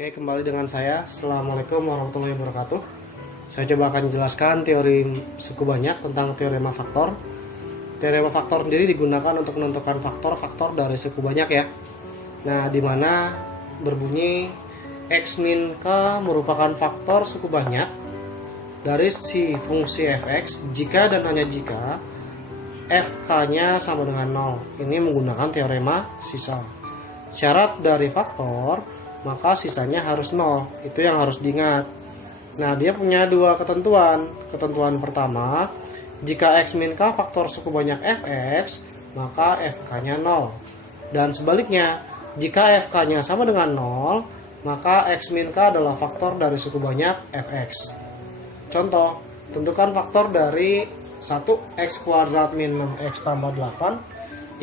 Oke, kembali dengan saya. Assalamualaikum warahmatullahi wabarakatuh. Saya coba akan jelaskan teori suku banyak tentang teorema faktor. Teorema faktor sendiri digunakan untuk menentukan faktor-faktor dari suku banyak ya. Nah, di mana berbunyi X min K merupakan faktor suku banyak dari si fungsi fx jika dan hanya jika fk-nya sama dengan 0. Ini menggunakan teorema sisa. Syarat dari faktor maka sisanya harus 0. Itu yang harus diingat. Nah, dia punya dua ketentuan. Ketentuan pertama, jika x min k faktor suku banyak fx, maka fk-nya 0. Dan sebaliknya, jika fk-nya sama dengan 0, maka x min k adalah faktor dari suku banyak fx. Contoh, tentukan faktor dari 1x kuadrat min 6x tambah 8.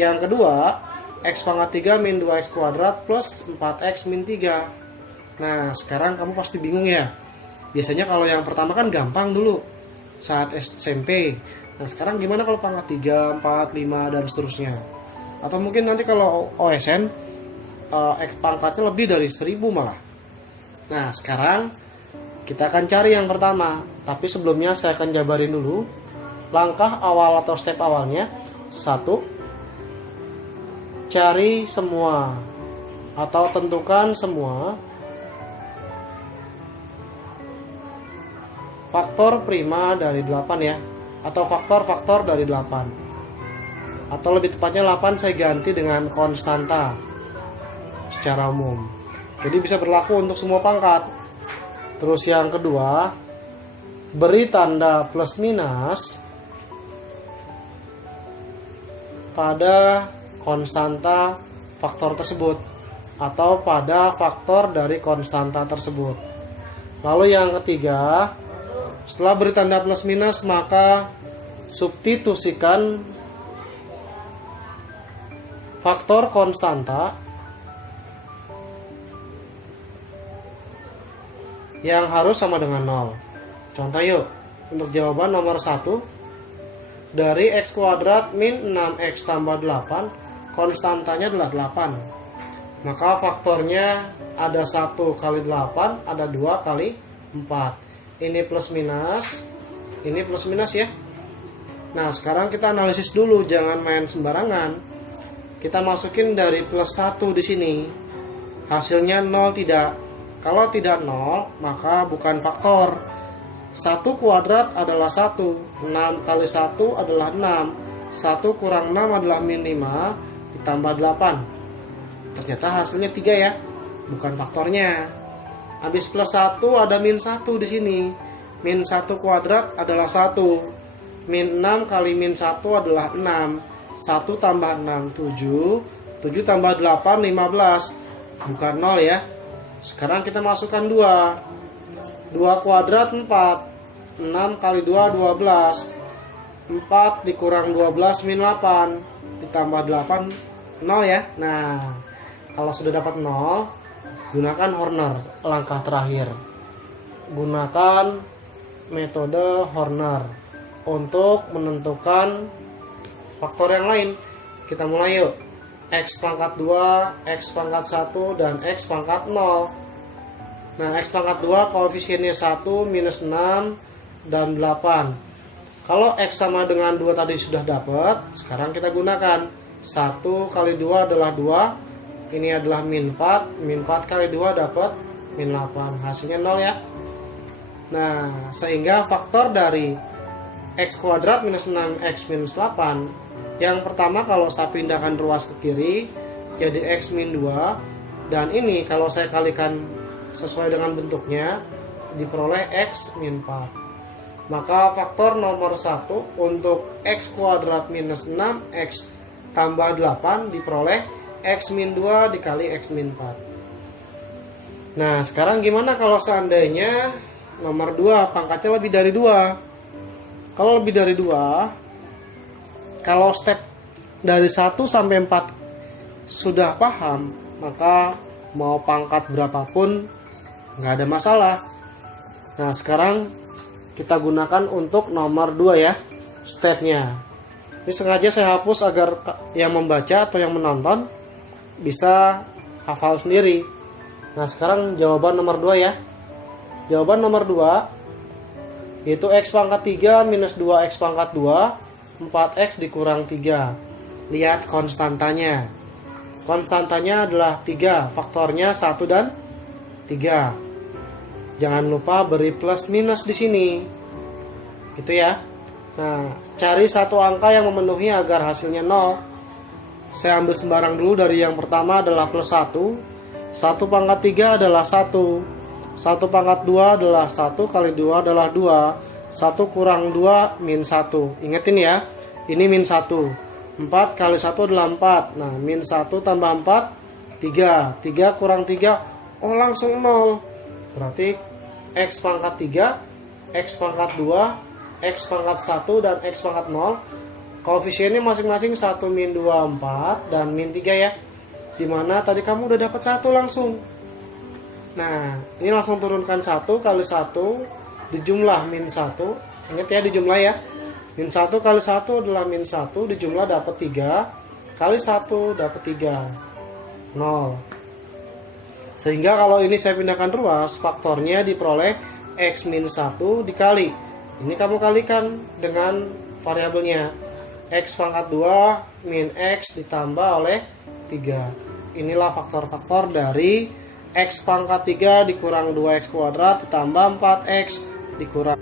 Yang kedua, x pangkat 3 min 2x kuadrat plus 4x min 3. Nah, sekarang kamu pasti bingung ya. Biasanya kalau yang pertama kan gampang dulu saat SMP. Nah, sekarang gimana kalau pangkat 3, 4, 5 dan seterusnya? Atau mungkin nanti kalau OSN x pangkatnya lebih dari 1000 malah. Nah, sekarang kita akan cari yang pertama. Tapi sebelumnya saya akan jabarin dulu langkah awal atau step awalnya. 1. Cari semua atau tentukan semua faktor prima dari 8 ya, atau faktor-faktor dari 8. Atau lebih tepatnya 8 saya ganti dengan konstanta secara umum. Jadi bisa berlaku untuk semua pangkat. Terus yang kedua, beri tanda plus minus pada konstanta faktor tersebut atau pada faktor dari konstanta tersebut. Lalu yang ketiga, setelah beri tanda plus minus maka substitusikan faktor konstanta yang harus sama dengan 0. Contoh yuk, untuk jawaban nomor 1, dari x kuadrat min 6x tambah 8, konstantanya adalah 8. Maka faktornya ada 1 kali 8, ada 2 kali 4. Ini plus minus ya. Nah, sekarang kita analisis dulu, jangan main sembarangan. Kita masukin dari plus 1 di sini. Hasilnya 0 tidak. Kalau tidak 0, maka bukan faktor. 1 kuadrat adalah 1. 6 kali 1 adalah 6. 1 kurang 6 adalah min 5. Ditambah 8. Ternyata hasilnya 3 ya. Bukan faktornya. Habis plus 1 ada min 1 di sini. Min 1 kuadrat adalah 1. Min 6 kali min 1 adalah 6. 1 tambah 6 7. 7 tambah 8 15. Bukan 0 ya. Sekarang kita masukkan 2. 2 kuadrat 4. 6 kali 2 12. 4 dikurang 12 min 8. Ditambah 8 0 ya. Nah, kalau sudah dapat 0, gunakan Horner langkah terakhir. Gunakan metode Horner untuk menentukan faktor yang lain. Kita mulai yuk. X pangkat 2, X pangkat 1, dan X pangkat 0. Nah, X pangkat 2 koefisiennya 1, minus 6, dan 8. Kalau X sama dengan 2 tadi sudah dapat, sekarang kita gunakan 1 kali 2 adalah 2. Ini adalah min 4. Min 4 kali 2 dapat min 8. Hasilnya 0 ya. Nah, sehingga faktor dari X kuadrat minus 6X minus 8. Yang pertama kalau saya pindahkan ruas ke kiri jadi X min 2. Dan ini kalau saya kalikan sesuai dengan bentuknya diperoleh X min 4. Maka faktor nomor 1 untuk X kuadrat minus 6X tambah 8 diperoleh X min 2 dikali X min 4. Nah, sekarang gimana kalau seandainya nomor 2 pangkatnya lebih dari 2? Kalau lebih dari 2, kalau step dari 1 sampai 4 sudah paham, maka mau pangkat berapapun nggak ada masalah. Nah, sekarang kita gunakan untuk nomor 2 ya, stepnya. Ini sengaja saya hapus agar yang membaca atau yang menonton bisa hafal sendiri. Nah sekarang jawaban nomor 2 ya. Jawaban nomor 2 yaitu X pangkat 3 minus 2X pangkat 2, 4X dikurang 3. Lihat konstantanya. Konstantanya adalah 3, faktornya 1 dan 3. Jangan lupa beri plus minus di sini. Gitu ya. Nah, cari satu angka yang memenuhi agar hasilnya 0. Saya ambil sembarang dulu. Dari yang pertama adalah plus 1. 1 pangkat 3 adalah 1. 1 pangkat 2 adalah 1 kali 2 adalah 2. 1 kurang 2 min 1. Ingetin ya, ini min 1. 4 kali 1 adalah 4. Nah, min 1 tambah 4, 3. 3 kurang 3, oh langsung 0. Berarti X pangkat 3, X pangkat 2, X pangkat 1, dan X pangkat 0. Koefisiennya masing-masing 1, min 2, 4, dan min 3 ya. Dimana tadi kamu udah dapat 1 langsung. Nah, ini langsung turunkan 1 kali 1 dijumlah min 1. Ingat ya, dijumlah ya. Min 1 kali 1 adalah min 1, dijumlah dapat 3, kali 1 dapat 3, 0. Sehingga kalau ini saya pindahkan ruas, faktornya diperoleh X min 1 dikali. Ini kamu kalikan dengan variabelnya. X pangkat 2 min X ditambah oleh 3. Inilah faktor-faktor dari X pangkat 3 dikurang 2X kuadrat ditambah 4X dikurang.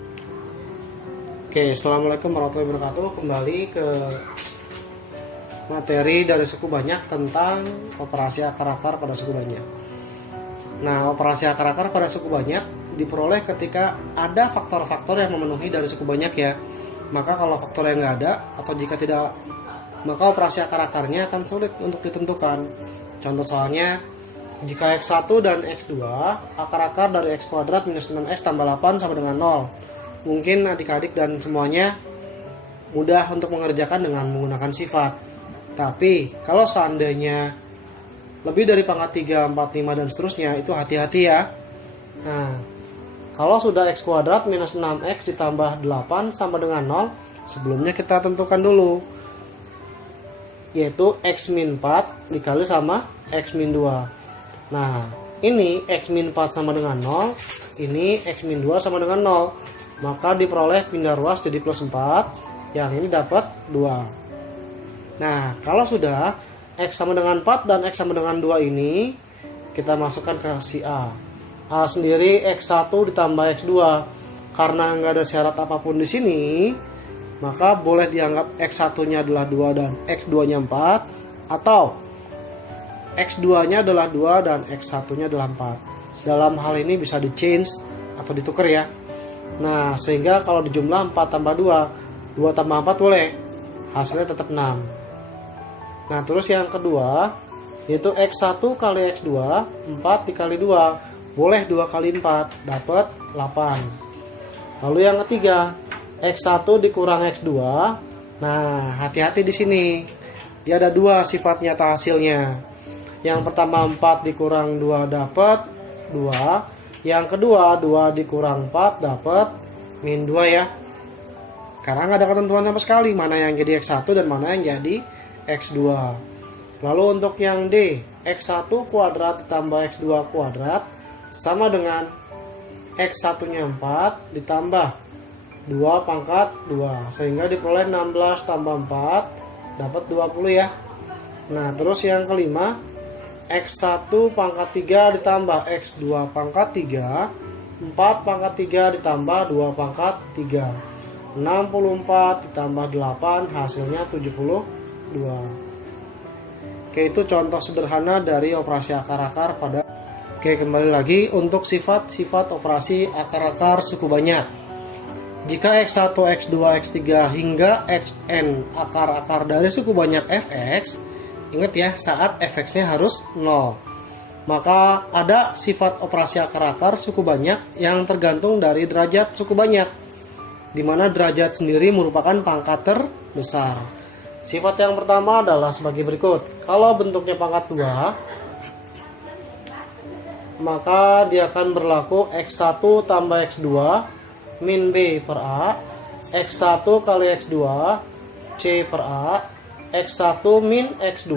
Oke, assalamualaikum warahmatullahi wabarakatuh. Kembali ke materi dari suku banyak tentang operasi akar-akar pada suku banyak. Nah, operasi akar-akar pada suku banyak diperoleh ketika ada faktor-faktor yang memenuhi dari suku banyak ya. Maka kalau faktor yang nggak ada atau jika tidak, maka operasi akar-akarnya akan sulit untuk ditentukan. Contoh soalnya, jika X1 dan X2, akar-akar dari X kuadrat minus 6X tambah 8 sama dengan 0. Mungkin adik-adik dan semuanya mudah untuk mengerjakan dengan menggunakan sifat. Tapi kalau seandainya lebih dari pangkat 3, 4, 5 dan seterusnya, itu hati-hati ya. Nah, kalau sudah X kuadrat minus 6X ditambah 8 sama dengan 0, sebelumnya kita tentukan dulu, yaitu X min 4 dikali sama X min 2. Nah, ini X min 4 sama dengan 0, ini X min 2 sama dengan 0. Maka diperoleh pindah ruas jadi plus 4, yang ini dapat 2. Nah, kalau sudah X sama dengan 4 dan X sama dengan 2 ini, kita masukkan ke si A. A sendiri X1 ditambah X2. Karena nggak ada syarat apapun di sini, maka boleh dianggap X1-nya adalah 2 dan X2-nya 4, atau X2-nya adalah 2 dan X1-nya adalah 4. Dalam hal ini bisa di change atau ditukar ya. Nah, sehingga kalau dijumlah 4 tambah 2, 2 tambah 4 boleh, hasilnya tetap 6. Nah, terus yang kedua, yaitu X1 kali X2, 4 dikali 2, boleh 2 kali 4, dapat 8. Lalu yang ketiga, X1 dikurang X2. Nah, hati-hati di sini. Dia ada 2 sifat nyata hasilnya. Yang pertama 4 dikurang 2 dapat 2. Yang kedua 2 dikurang 4 dapat min 2 ya. Karena nggak ada ketentuan sama sekali mana yang jadi X1 dan mana yang jadi X2. Lalu untuk yang D, X1 kuadrat ditambah X2 kuadrat sama dengan X1-nya 4 ditambah 2 pangkat 2. Sehingga diperoleh 16 tambah 4 dapat 20 ya. Nah, terus yang kelima, X1 pangkat 3 ditambah X2 pangkat 3, 4 pangkat 3 ditambah 2 pangkat 3, 64 ditambah 8 hasilnya 72. Oke, itu contoh sederhana dari operasi akar-akar pada. Oke, kembali lagi untuk sifat-sifat operasi akar-akar suku banyak. Jika X1, X2, X3 hingga Xn akar-akar dari suku banyak Fx, ingat ya, saat fx-nya harus 0. Maka ada sifat operasi akar-akar suku banyak yang tergantung dari derajat suku banyak, di mana derajat sendiri merupakan pangkat terbesar. Sifat yang pertama adalah sebagai berikut. Kalau bentuknya pangkat 2, maka dia akan berlaku X1 tambah X2 min B per A, X1 kali X2 C per A, X1 min X2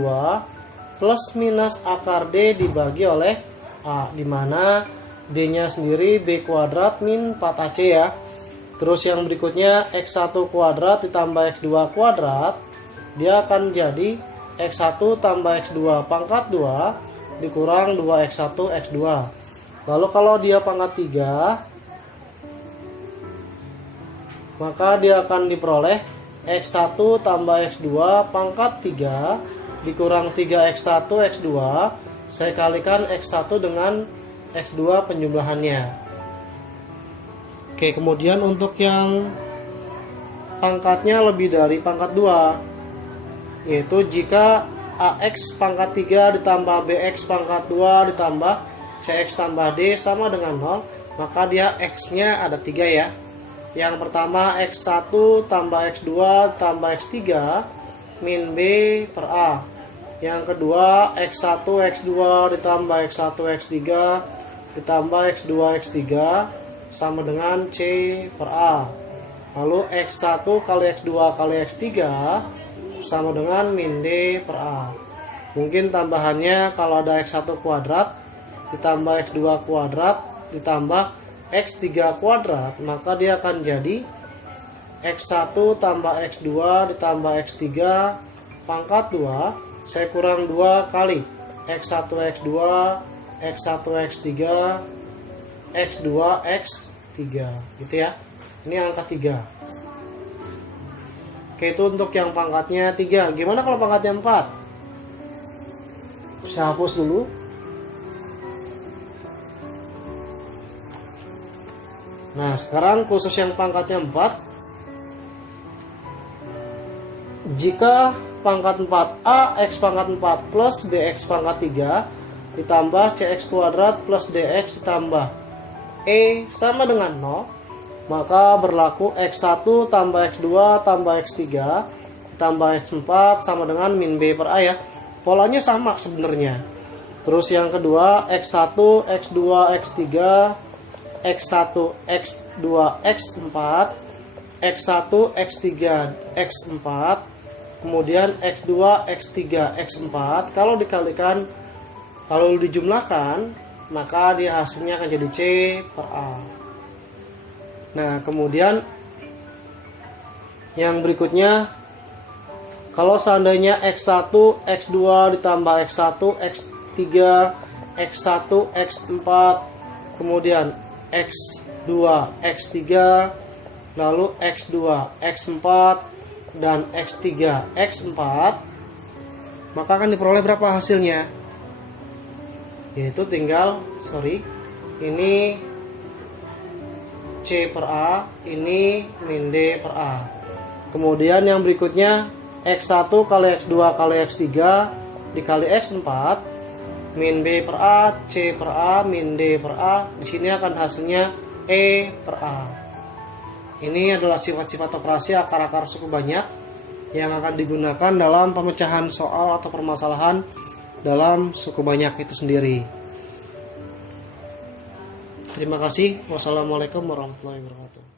plus minus akar D dibagi oleh A, dimana D-nya sendiri B kuadrat min 4AC ya. Terus yang berikutnya X1 kuadrat ditambah X2 kuadrat, dia akan jadi X1 tambah X2 pangkat 2 dikurang 2X1 X2. Lalu kalau dia pangkat 3, maka dia akan diperoleh X1 tambah X2 pangkat 3 dikurang 3X1 X2. Saya kalikan X1 dengan X2 penjumlahannya. Oke, kemudian untuk yang pangkatnya lebih dari pangkat 2, yaitu jika AX pangkat 3 ditambah BX pangkat 2 ditambah CX tambah D sama dengan 0, maka dia X-nya ada 3 ya. Yang pertama X1 tambah X2 tambah X3 min B per A. Yang kedua X1 X2 ditambah X1 X3 ditambah X2 X3 sama dengan C per A. Lalu X1 kali X2 kali X3 sama dengan min D per A. Mungkin tambahannya kalau ada X1 kuadrat ditambah X2 kuadrat ditambah X3 kuadrat, maka dia akan jadi X1 tambah X2 ditambah X3 pangkat 2, saya kurang 2 kali X1 X2 X1 X3 X2 X3 gitu ya. Ini angka 3. Oke, itu untuk yang pangkatnya 3. Gimana kalau pangkatnya 4? Saya hapus dulu. Nah, sekarang khusus yang pangkatnya 4. Jika pangkat 4A X pangkat 4 plus BX pangkat 3 ditambah CX kuadrat plus DX ditambah E sama dengan 0, maka berlaku X1 tambah X2 tambah X3 tambah X4 sama dengan min B per A ya. Polanya sama sebenarnya. Terus yang kedua X1 X2 X3 X1 X2 X4 X1 X3 X4 kemudian X2 X3 X4. Kalau dikalikan, kalau dijumlahkan, maka dia hasilnya akan jadi C per A. Nah, kemudian yang berikutnya, kalau seandainya X1 X2 ditambah X1 X3 X1 X4 kemudian X2 X3 lalu X2 X4 dan X3 X4, maka akan diperoleh berapa hasilnya? Yaitu tinggal ini C per A, ini min D per A. Kemudian yang berikutnya X1 kali X2 kali X3 dikali X4 min B per A, C per A, min D per A. Di sini akan hasilnya E per A. Ini adalah sifat-sifat operasi akar-akar suku banyak yang akan digunakan dalam pemecahan soal atau permasalahan dalam suku banyak itu sendiri. Terima kasih. Wassalamualaikum warahmatullahi wabarakatuh.